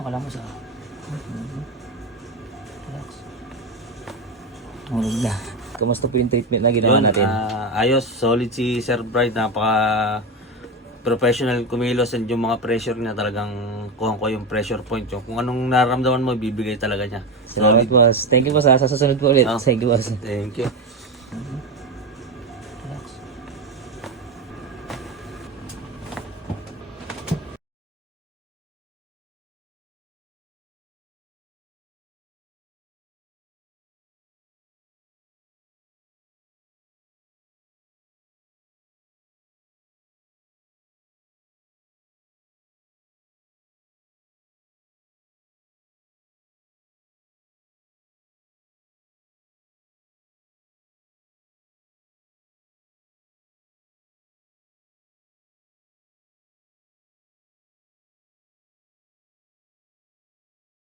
Akala mo sa... Relax. Hulog na. Kamusta po yung treatment na ginawa Yun, natin? ayos, solid si Sir Bright, napaka professional kumilos, and yung mga pressure niya talagang kuha ko yung pressure point. Yung kung anong nararamdaman mo, bibigay talaga niya. Salamat boss. Thank you boss. Sa susunod po ulit. Oh. Thank you boss. Thank you.